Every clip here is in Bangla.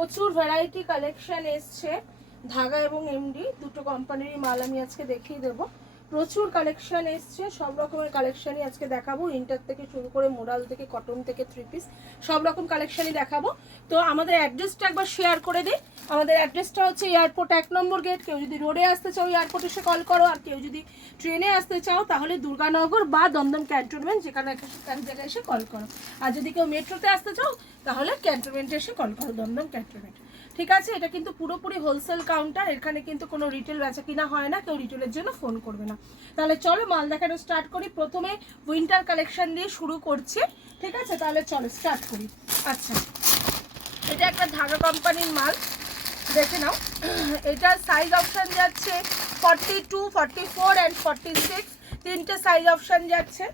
প্রচুর ভ্যারাইটি কালেকশন এসছে। ধাগা এবং এমডি দুটো কোম্পানিরই মাল আমি আজকে দেখিয়ে দেবো। প্রচুর কালেকশন এসছে, সব রকমের কালেকশনই আজকে দেখাবো। ইন্টার থেকে শুরু করে মোরাল থেকে কটন থেকে থ্রি পিস সব রকম কালেকশনই দেখাবো। তো আমাদের অ্যাড্রেসটা একবার শেয়ার করে দিই। আমাদের অ্যাড্রেসটা হচ্ছে এয়ারপোর্ট 1 নম্বর গেট। কেউ যদি রোডে আসতে চাও এয়ারপোর্ট এসে কল করো, আর কেউ যদি ট্রেনে আসতে চাও তাহলে দুর্গানগর বা দমদম ক্যান্টনমেন্ট যেখানে জায়গায় এসে কল করো। আর যদি কেউ মেট্রোতে আসতে চাও তাহলে ক্যান্টনমেন্টে এসে কল করো, দমদম ক্যান্টনমেন্ট। ঠিক আছে, এটা কিন্তু পুরোপুরি হোলসেল কাউন্টার, এখানে কিন্তু কোনো রিটেল বেচা কিনা হয় না, কেউ রিটেলের জন্য ফোন করবে না। তাহলে চলো মাল দেখানো স্টার্ট করি। প্রথমে উইন্টার কালেকশন দিয়ে শুরু করছি, ঠিক আছে? তাহলে চলো স্টার্ট করি। আচ্ছা, এটা একটা ধাগা কোম্পানির মাল, দেখে নাও। এটা সাইজ অপশান যাচ্ছে 42, 44 অ্যান্ড 46, তিনটে সাইজ অপশান যাচ্ছে,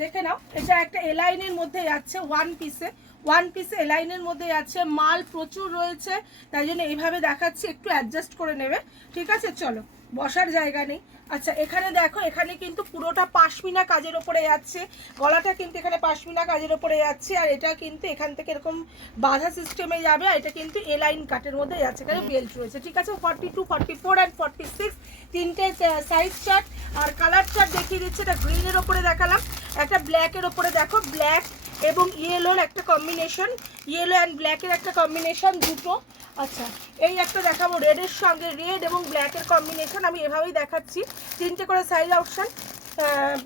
দেখে নাও। এটা একটা এলাইনের মধ্যে যাচ্ছে, ওয়ান পিসে এলাইনের মধ্যে যাচ্ছে। মাল প্রচুর রয়েছে, তাই জন্য এইভাবে দেখাচ্ছি, একটু অ্যাডজাস্ট করে নেবে, ঠিক আছে? চলো, বসার জায়গা নেই। আচ্ছা, এখানে দেখো, এখানে কিন্তু পুরোটা পাশমিনা কাজের ওপরে যাচ্ছে, গলাটা কিন্তু এখানে পাশমিনা কাজের ওপরে যাচ্ছে। আর এটা কিন্তু এখান থেকে এরকম বাঁধা সিস্টেমে যাবে, আর এটা কিন্তু এলাইন কাটের মধ্যে যাচ্ছে, এখানে বেল্ট রয়েছে, ঠিক আছে? 42, 44 অ্যান্ড 46 তিনটে সাইজ চার্ট। আর কালার চার্ট দেখিয়ে দিচ্ছে। এটা গ্রিনের ওপরে দেখালাম, একটা ব্ল্যাকের ওপরে দেখো, ব্ল্যাক এবং ইয়েলোর একটা কম্বিনেশন, ইয়েলো অ্যান্ড ব্ল্যাকের একটা কম্বিনেশন দুটো। আচ্ছা, এই একটা দেখাবো রেডের সঙ্গে, রেড এবং ব্ল্যাকের কম্বিনেশন, আমি এভাবেই দেখাচ্ছি। তিনটে করে সাইজ অপশান,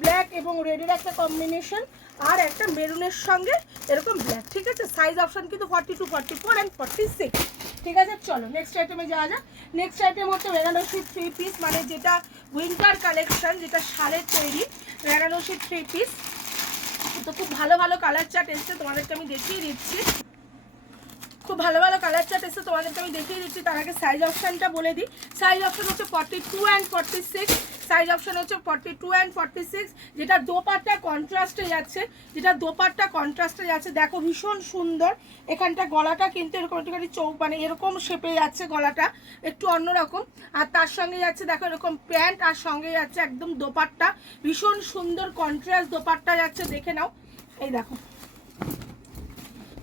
ব্ল্যাক এবং রেডের একটা কম্বিনেশন, আর একটা মেরুনের সঙ্গে এরকম ব্ল্যাক, ঠিক আছে? সাইজ অপশান কিন্তু 42, 44 অ্যান্ড 46, ঠিক আছে? চলো নেক্সট আইটেমে যাওয়া যাক। নেক্সট আইটেম হচ্ছে বেনারসি থ্রি পিস, মানে যেটা উইন্টার কালেকশন, যেটা শালের তৈরি বেনারসি থ্রি পিস। তো খুব ভালো ভালো কালার চার্ট এসছে, তোমাদেরকে আমি দেখিয়ে দিচ্ছি। খুব ভালো ভালো কালার চার্ট এসছে, তোমাদেরকে আমি দেখিয়ে দিচ্ছি। তার আগে সাইজ অপশানটা বলে দিই। সাইজ অপশান হচ্ছে 42 অ্যান্ড 46, সাইজ অপশান হচ্ছে 42 অ্যান্ড 46। যেটা দোপাট্টা কন্ট্রাস্টে যাচ্ছে, যেটা দোপাট্টা কন্ট্রাস্টে যাচ্ছে, দেখো ভীষণ সুন্দর। এখানটা গলাটা কিন্তু এরকম একটুখানি চৌক, মানে এরকম শেপে যাচ্ছে, গলাটা একটু অন্যরকম। আর তার সঙ্গে যাচ্ছে দেখো এরকম প্যান্ট, আর সঙ্গে যাচ্ছে একদম দোপাট্টা, ভীষণ সুন্দর কন্ট্রাস্ট দোপাট্টা যাচ্ছে, দেখে নাও। এই দেখো,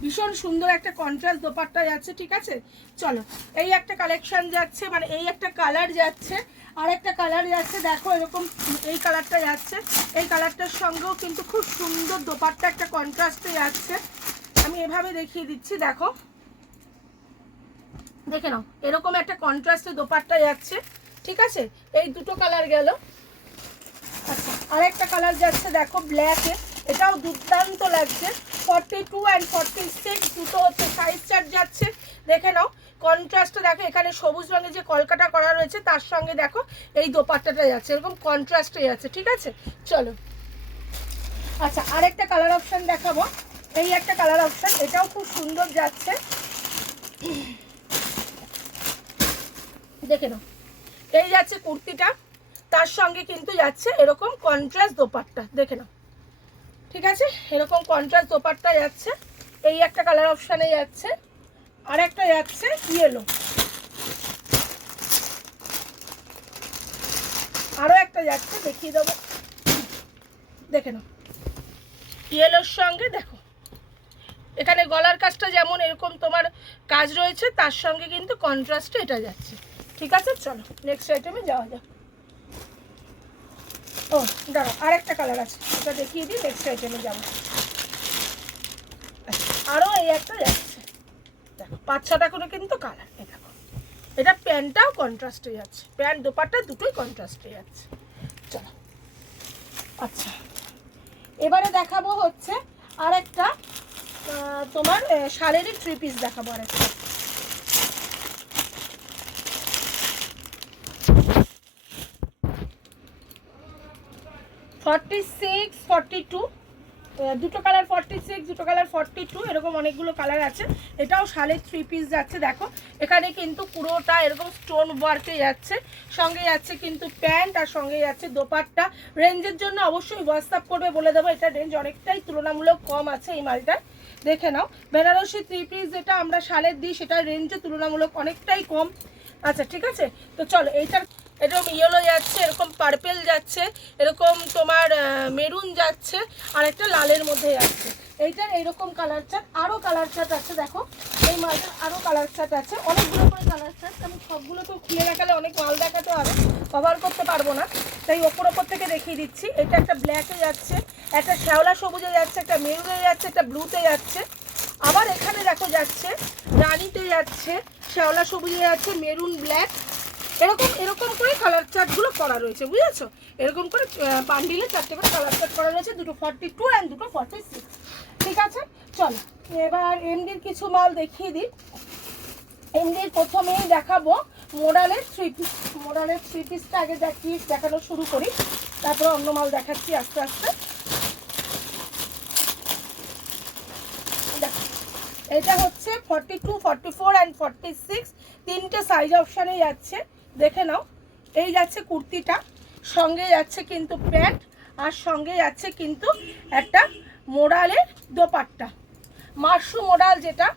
ভীষণ সুন্দর একটা কন্ট্রাস্ট দোপাট্টা যাচ্ছে, ঠিক আছে? চলো, এই একটা কালেকশন যাচ্ছে, মানে এই একটা কালার যাচ্ছে, আর একটা কালার যাচ্ছে, দেখো এরকম এই কালারটা যাচ্ছে। এই কালারটার সঙ্গেও কিন্তু খুব সুন্দর দোপাট্টা একটা কন্ট্রাস্টে যাচ্ছে, আমি এভাবে দেখিয়ে দিচ্ছি, দেখো, দেখে নাও, এরকম একটা কন্ট্রাস্টে দোপাট্টা যাচ্ছে, ঠিক আছে? এই দুটো কালার গেল। আচ্ছা, আরেকটা কালার যাচ্ছে, দেখো ব্ল্যাকে, এটাও দুর্দান্ত লাগছে। 42 অ্যান্ড 46 দুটো হচ্ছে সাইজ চার্ট যাচ্ছে, দেখে নাও। কন্ট্রাস্টে দেখো, এখানে সবুজ রঙের যে কলকাটা করা রয়েছে, তার সঙ্গে দেখো এই দোপাট্টাটা যাচ্ছে, এরকম কন্ট্রাস্টে যাচ্ছে, ঠিক আছে? চলো, আচ্ছা, আরেকটা কালার অপশান দেখাবো। এই একটা কালার অপশান, এটাও খুব সুন্দর যাচ্ছে, দেখে নাও। এই যাচ্ছে কুর্তিটা, তার সঙ্গে কিন্তু যাচ্ছে এরকম কন্ট্রাস্ট দোপাট্টা, দেখে নাও, ঠিক আছে? এরকম কন্ট্রাস্ট দোপাট্টা যাচ্ছে। এই একটা কালার অপশানে যাচ্ছে, আর একটা যাচ্ছে ইয়েলো, আরও একটা যাচ্ছে, দেখিয়ে দেবো, দেখে নাও। ইয়েলোর সঙ্গে দেখো এখানে গলার কাজটা যেমন এরকম তোমার কাজ রয়েছে, তার সঙ্গে কিন্তু কন্ট্রাস্টে এটা যাচ্ছে, ঠিক আছে? চলো নেক্সট আইটেমে যাওয়া যাক। ও দাঁড়া, আরেকটা কালার আছে, এটা দেখিয়ে দিই, নেক্সট আইটেমে যাবো। আরও এই একটা যাচ্ছে, দেখো 5-6টা করে কিন্তু কালার। এই দেখো, এটা প্যান্টটাও কন্ট্রাস্টে যাচ্ছে, প্যান্ট দোপাট্টা দুটোই কন্ট্রাস্টে যাচ্ছে। চলো, আচ্ছা, এবারে দেখাবো হচ্ছে আরেকটা তোমার শাড়িরই থ্রি পিস দেখাবো, আরেকটা। দুটো কালার 46, দুটো কালার 42, এরকম অনেকগুলো কালার আছে। এটাও শালের থ্রি পিস যাচ্ছে, দেখো এখানে কিন্তু পুরোটা এরকম স্টোন ওয়ার্কে যাচ্ছে, সঙ্গে যাচ্ছে কিন্তু প্যান্ট, আর সঙ্গে যাচ্ছে দোপাট্টা। রেঞ্জের জন্য অবশ্যই হোয়াটসঅ্যাপ করবে, বলে দেবো এটা রেঞ্জ অনেকটাই তুলনামূলক কম আছে এই মালটা, দেখে নাও। বেনারসি থ্রি পিস যেটা আমরা শালের দিই, সেটা রেঞ্জে তুলনামূলক অনেকটাই কম। আচ্ছা, ঠিক আছে, তো চলো এইটার এরকম ইয়েলো যাচ্ছে, এরকম পার্পেল যাচ্ছে, এরকম তোমার মেরুন যাচ্ছে, আর একটা লালের মধ্যে যাচ্ছে, এইটার এইরকম কালার চার্ট, আরও কালার চার্ট আছে। দেখো এই মালটার আরও কালার চার্ট আছে, অনেকগুলো করে কালার চার্ট। আমি সবগুলো তো খুলে দেখালে অনেক মাল দেখাতে হবে, কভার করতে পারবো না, তাই ওপর থেকে দেখিয়ে দিচ্ছি। এটা একটা ব্ল্যাকে যাচ্ছে, একটা শ্যাওলা সবুজে যাচ্ছে, একটা মেরুনে যাচ্ছে, একটা ব্লুতে যাচ্ছে। আবার এখানে দেখো যাচ্ছে রানিতে যাচ্ছে, শ্যাওলা সবুজে যাচ্ছে, মেরুন ব্ল্যাক, এরকম এরকম করে কালার চার্টগুলো করা রয়েছে, বুঝেছো? এরকম করে বান্ডিলে 4টে করে কালার চার্ট করা রয়েছে, দুটো 42 অ্যান্ড দুটো 46। ঠিক আছে, চলো এবার এমডির কিছু মাল দেখিয়ে দিই। এমডির প্রথমেই দেখাবো মোডালের 3 পিস। মোডালের 3 পিসটা আগে দেখানো শুরু করি, তারপরে অন্য মাল দেখাচ্ছি আস্তে আস্তে। দেখো এটা হচ্ছে 42, 44 অ্যান্ড 46, 3টে সাইজ অপশানে যাচ্ছে, দেখে নাও। এই যাচ্ছে কুর্তিটা, সঙ্গে যাচ্ছে কিন্তু প্যান্ট, আর সঙ্গে যাচ্ছে কিন্তু একটা মোডালের দোপাট্টা, মাশরুম মোডাল যেটা,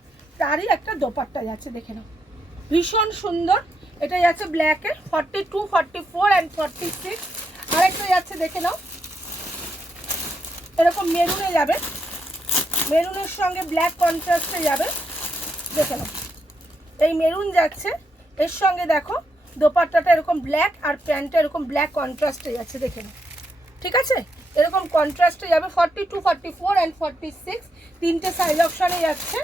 তারই একটা দোপাট্টা যাচ্ছে, দেখে নাও ভীষণ সুন্দর। এটা যাচ্ছে ব্ল্যাকে 42, 44 অ্যান্ড 46। আরেকটা যাচ্ছে দেখে নাও, এরকম মেরুনে যাবে, মেরুনের সঙ্গে ব্ল্যাক কন্ট্রাস্টে যাবে, দেখে নাও এই মেরুন যাচ্ছে, এর সঙ্গে দেখো দোপাট্টাটা এরকম ব্ল্যাক, আর প্যান্টটা এরকম ব্ল্যাক কন্ট্রাস্টে যাচ্ছে, দেখে নাও। ঠিক আছে, এরকম কন্ট্রাস্টে যাবে 42, 44 অ্যান্ড 46, 3টে সাইজ অপশানে যাচ্ছে।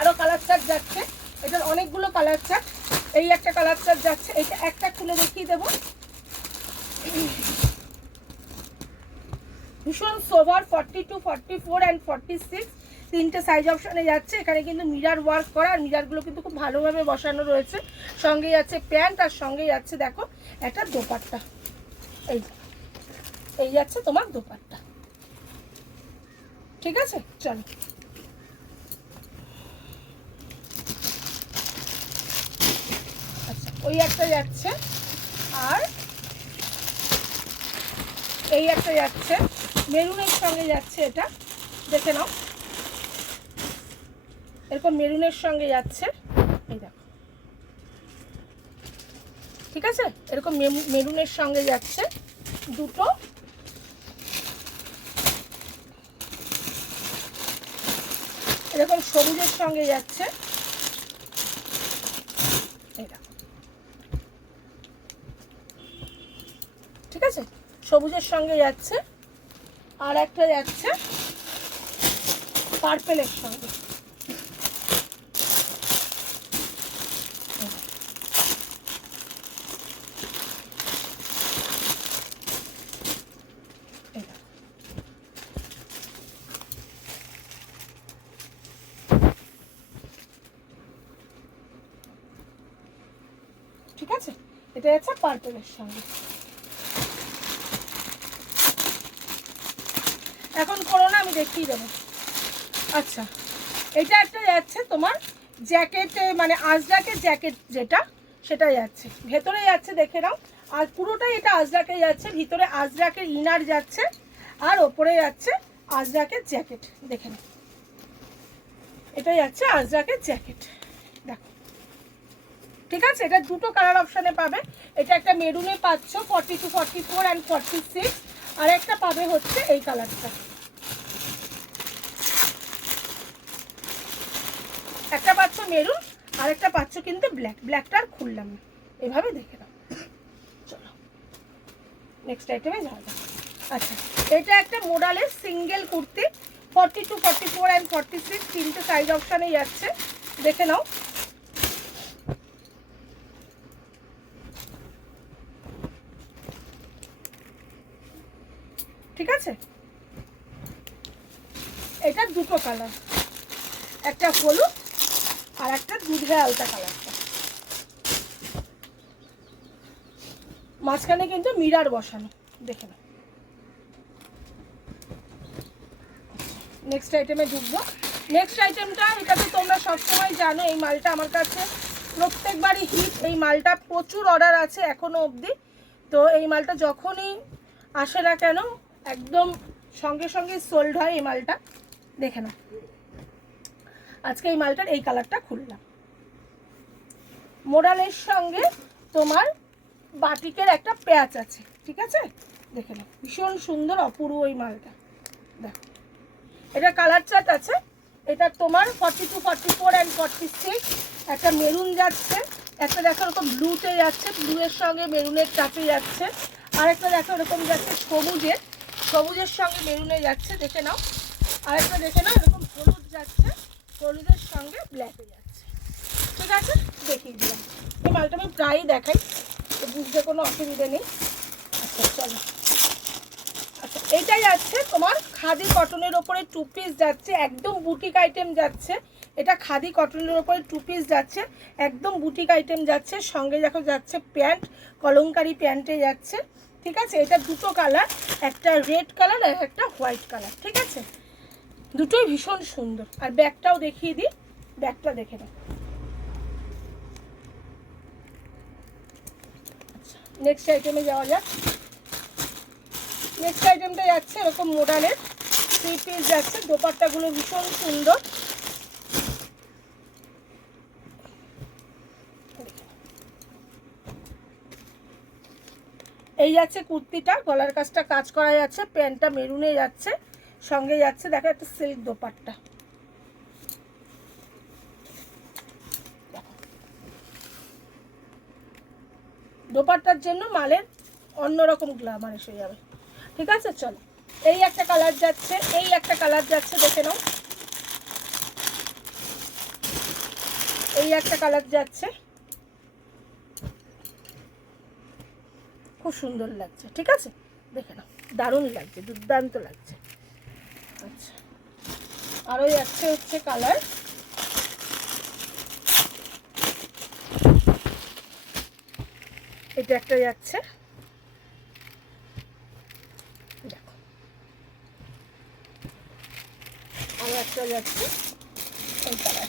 আরও কালার চার্ট যাচ্ছে, এটার অনেকগুলো কালার চার্ট। এই একটা কালার চার্ট যাচ্ছে, এটা একটা খুলে দেখিয়ে দেবো, ভীষণ সোভার 42, 44 অ্যান্ড 46, 3টে সাইজ অপশানে যাচ্ছে। এখানে কিন্তু মিরার ওয়ার্ক করা, আর মিরারগুলো কিন্তু খুব ভালোভাবে বসানো রয়েছে। সঙ্গে যাচ্ছে প্যান্ট, আর সঙ্গে যাচ্ছে দেখো একটা দোপাট্টা, এই যাচ্ছে তোমার দোপাট্টা। ঠিক আছে, চলো আচ্ছা ওই একটা যাচ্ছে, আর এই একটা যাচ্ছে মেরুনের সঙ্গে যাচ্ছে, এটা দেখে নাও এরকম মেরুনের সঙ্গে যাচ্ছে, এই দেখো। ঠিক আছে, এরকম মেরুনের সঙ্গে যাচ্ছে দুটো, এরকম সবুজের সঙ্গে যাচ্ছে, এই দেখো। ঠিক আছে, সবুজের সঙ্গে যাচ্ছে, আর একটা যাচ্ছে পার্পেলের সঙ্গে। ঠিক আছে, এটা যাচ্ছে পার্পেলের সঙ্গে। এখন করো না, আমি দেখিয়ে দেবো। আচ্ছা, এটা একটা যাচ্ছে তোমার জ্যাকেটে, মানে আজরাকের জ্যাকেট যেটা, সেটা যাচ্ছে, ভেতরে যাচ্ছে দেখে নাও। আর পুরোটাই এটা আজরাকে যাচ্ছে, ভিতরে আজরাকের ইনার যাচ্ছে, আর ওপরে যাচ্ছে আজরাকের জ্যাকেট, দেখে নাও এটা যাচ্ছে আজরাকের জ্যাকেট, দেখো। ঠিক আছে, এটা দুটো কালার অপশানে পাবে। এটা একটা মেরুনে পাচ্ছ 42, 44 অ্যান্ড 46, আর একটা পাবে হচ্ছে এই কালারটা, একটা পাচ্ছ মেরুন, আর একটা পাচ্ছ কিন্তু ব্ল্যাক। ব্ল্যাকটা আর খুললাম না, এভাবে দেখে নাও। চলো নেক্সট আইটেমে যাওয়া যাক। আচ্ছা, এটা একটা মোডালের সিঙ্গেল কুর্তি 42, 44 অ্যান্ড 46, 3টে সাইজ অপশানে যাচ্ছে, দেখে নাও। ঠিক আছে, এটা দুটো কালার, একটা হলুদ আর একটা দুধে আলতা কালারটা, মাঝখানে কিন্তু মিরার বসানো, দেখে নাও। নেক্সট আইটেমে ঢুকবো। নেক্সট আইটেমটা, এটা তো তোমরা সবসময় জানো, এই মালটা আমার কাছে প্রত্যেকবারই হিট। এই মালটা প্রচুর অর্ডার আছে এখনো অবধি, তো এই মালটা যখনই আসে না কেন একদম সঙ্গে সঙ্গে সোল্ড হয় এই মালটা, দেখে নাও। আজকে এই মালটার এই কালারটা খুললাম, মোডালের সঙ্গে তোমার বাটিকের একটা প্যাচ আছে। ঠিক আছে, দেখে নাও ভীষণ সুন্দর অপূর্ব এই মালটা, দেখো এটা কালার চার্ট আছে, এটা তোমার 42, 44 অ্যান্ড 46। একটা মেরুন যাচ্ছে, একটা দেখো এরকম ব্লুতে যাচ্ছে, ব্লুয়ের সঙ্গে মেরুনের টাচে যাচ্ছে, আর একটা দেখো এরকম যাচ্ছে সবুজের সঙ্গে মেরুনে যাচ্ছে, দেখে নাও। আরেকটা দেখে নাও এরকম হলুদ যাচ্ছে, হলুদের সঙ্গে ব্ল্যাকে যাচ্ছে। ঠিক আছে, দেখিয়ে দিলাম। এই মালটা আমি প্রায়ই দেখাই, তো বুঝতে কোনো অসুবিধা নেই। আচ্ছা চলো, আচ্ছা এইটাই যাচ্ছে তোমার খাদি কটনের ওপরে 2 পিস যাচ্ছে, একদম বুটিক আইটেম যাচ্ছে। এটা খাদি কটনের ওপরে 2 পিস যাচ্ছে, একদম বুটিক আইটেম যাচ্ছে। সঙ্গে দেখো যাচ্ছে প্যান্ট, কলমকারি প্যান্টে যাচ্ছে। ঠিক আছে, এটা দুটো কালার, একটা রেড কালার আর একটা হোয়াইট কালার। ঠিক আছে, দুটোই ভীষণ সুন্দর। আর ব্যাগটাও দেখিয়ে দিই, ব্যাগটা দেখে নাও। আচ্ছা নেক্সট আইটেমে যাওয়া যাক। নেক্সট আইটেমটা যাচ্ছে এরকম মডেলের 3 পিস যাচ্ছে, দোপাট্টাগুলো ভীষণ সুন্দর। এই যাচ্ছে কুর্তিটা, গলার কাজটা কাজ করা যাচ্ছে, প্যান্টটা মেরুনে যাচ্ছে, সঙ্গে যাচ্ছে দেখো একটা সিল্ক দোপাট্টা। দোপাট্টার জন্য মালের অন্যরকম গ্ল্যামার এসে যাবে। ঠিক আছে, চলো এই একটা কালার যাচ্ছে, এই একটা কালার যাচ্ছে, দেখে নাও। এই একটা কালার যাচ্ছে, খুব সুন্দর লাগছে। ঠিক আছে, দেখে নাও, দারুণ লাগছে, দুর্দান্ত লাগছে। আচ্ছা আরও যাচ্ছে হচ্ছে কালার, এটা একটা যাচ্ছে, দেখো আরও একটা যাচ্ছে এই কালার।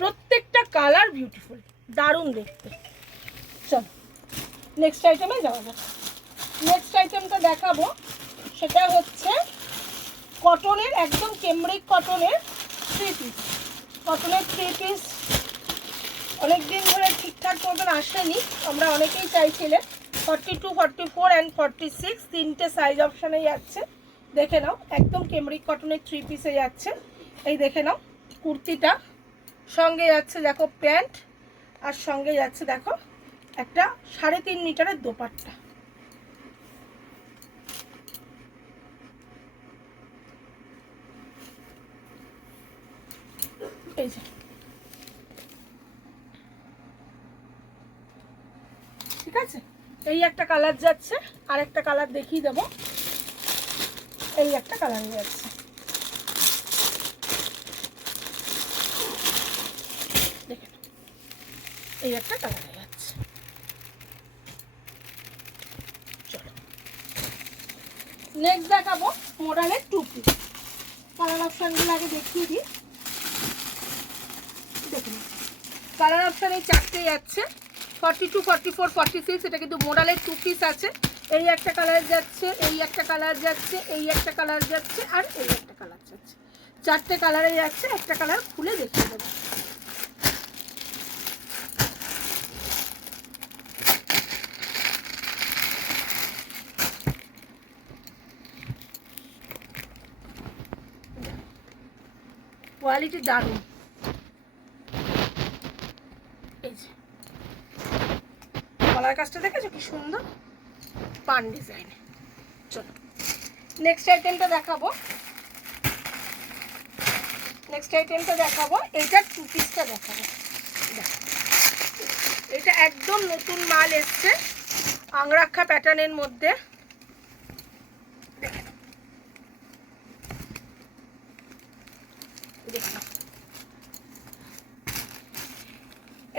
প্রত্যেকটা কালার বিউটিফুল, দারুণ দেখতে। চলো নেক্সট আইটেমে যাওয়া যাক। নেক্সট আইটেমটা দেখাবো, সেটা হচ্ছে কটনের, একদম কেমব্রিক কটনের 3 পিস। কটনের 3 পিস অনেকদিন ধরে ঠিকঠাক মতন আসেনি, আমরা অনেকেই চাইছিলেন। 42, 44 অ্যান্ড 46 তিনটে সাইজ অপশানে যাচ্ছে। দেখে নাও একদম কেমব্রিক কটনের 3 পিসে যাচ্ছে। এই দেখে নাও কুর্তিটা, সঙ্গে যাচ্ছে দেখো প্যান্ট, আর সঙ্গে যাচ্ছে দেখো একটা 3.5 মিটারের দোপাট্টা। এই যে ঠিক আছে, এই একটা কালার যাচ্ছে, আর একটা কালার দেখিয়ে দেবো। এই একটা কালার যাচ্ছে, দেখে এই একটা কালার যাচ্ছে। চলো নেক্সট দেখাবো মডেলের 2 পিস। কালার অপশানগুলো আগে দেখিয়ে দিই, দেখুন কালার অপশান এই 4টে যাচ্ছে, 42, 44, 46। এটা কিন্তু মডেলের 2 পিস আছে। এই একটা কালার যাচ্ছে, এই একটা কালার যাচ্ছে, এই একটা কালার যাচ্ছে, আর এই একটা কালার যাচ্ছে। 4টে কালারে যাচ্ছে, একটা কালার খুলে দেখিয়ে দেবো। কোয়ালিটি দারুণ। এই যে গলার কাজটা দেখেছো কি সুন্দর, পান ডিজাইন। চলো নেক্সট আইটেমটা দেখাবো। এইটার 2 পিসটা দেখাবো। এটা একদম নতুন মাল এসছে, আংরাক্ষা প্যাটার্নের মধ্যে।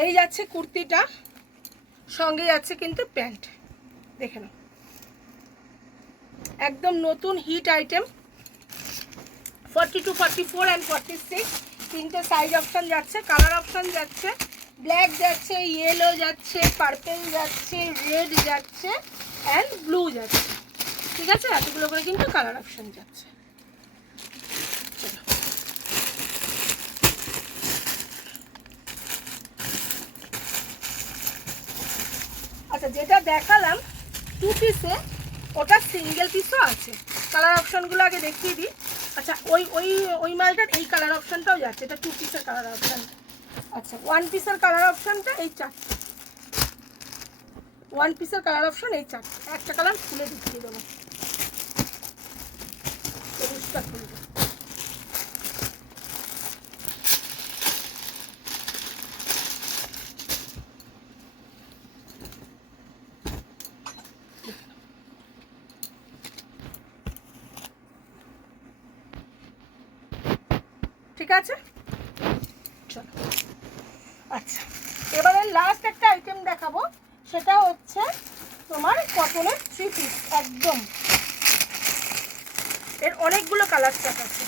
এই যাচ্ছে কুর্তিটা, সঙ্গে যাচ্ছে কিন্তু প্যান্ট। দেখে নাও একদম নতুন হিট আইটেম। 42, 44 অ্যান্ড 46 তিনটে সাইজ অপশান যাচ্ছে। কালার অপশান যাচ্ছে ব্ল্যাক যাচ্ছে, ইয়েলো যাচ্ছে, পার্পেল যাচ্ছে, রেড যাচ্ছে অ্যান্ড ব্লু যাচ্ছে। ঠিক আছে, এতগুলো করে কিন্তু কালার অপশান যাচ্ছে। আচ্ছা, যেটা দেখালাম 2 পিসে, ওটা সিঙ্গেল পিসও আছে। কালার অপশানগুলো আগে দেখিয়ে দিই। আচ্ছা, ওই মালটার এই কালার অপশানটাও যাচ্ছে, এটা 2 পিসের কালার অপশান। আচ্ছা, 1 পিসের কালার অপশানটা এই 4টে, 1 পিসের কালার অপশান এই 4টে। একটা কালার খুলে দেখিয়ে দেবো, সবুজটা খুলবে। ঠিক আছে, চলো। আচ্ছা, এবারে লাস্ট একটা আইটেম দেখাবো, সেটা হচ্ছে তোমার কটনের 3 পিস একদম। এর অনেকগুলো কালার চার্ট আছে,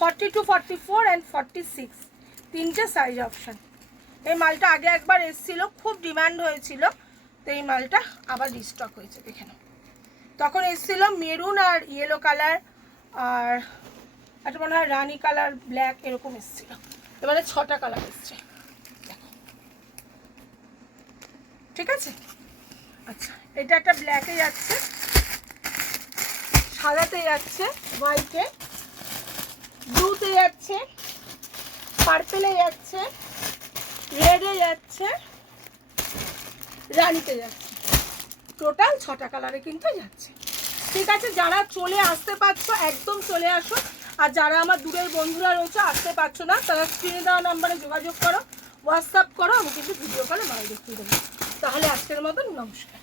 42, 44 অ্যান্ড 46, 3টে সাইজ অপশান। এই মালটা আগে একবার এসেছিল, খুব ডিমান্ড হয়েছিল, তো এই মালটা আবার রিস্টক হয়েছে। দেখে নাও, তখন এসেছিল মেরুন আর ইয়েলো কালার, আর একটা মনে হয় রানি কালার, ব্ল্যাক, এরকম এসেছিল। এবারে 6টা কালার এসছে, দেখো। ঠিক আছে, আচ্ছা, এটা একটা ব্ল্যাকে যাচ্ছে, সাদাতে যাচ্ছে, হোয়াইটে, ব্লুতে যাচ্ছে, পার্পেলে যাচ্ছে, রেডে যাচ্ছে, রানিতে যাচ্ছে। টোটাল 6টা কালারে কিন্তু যাচ্ছে। ঠিক আছে, যারা চলে আসতে পারছো একদম চলে আসো, আর যারা আমার দূরের বন্ধুরা রয়েছে আসতে পারছো না, তারা স্ক্রিনে দেওয়া নাম্বারে যোগাযোগ করো, হোয়াটসঅ্যাপ করো, আমি কিন্তু ভিডিও কলে মাল দেখিয়ে দেবো। তাহলে আজকের মতন নমস্কার।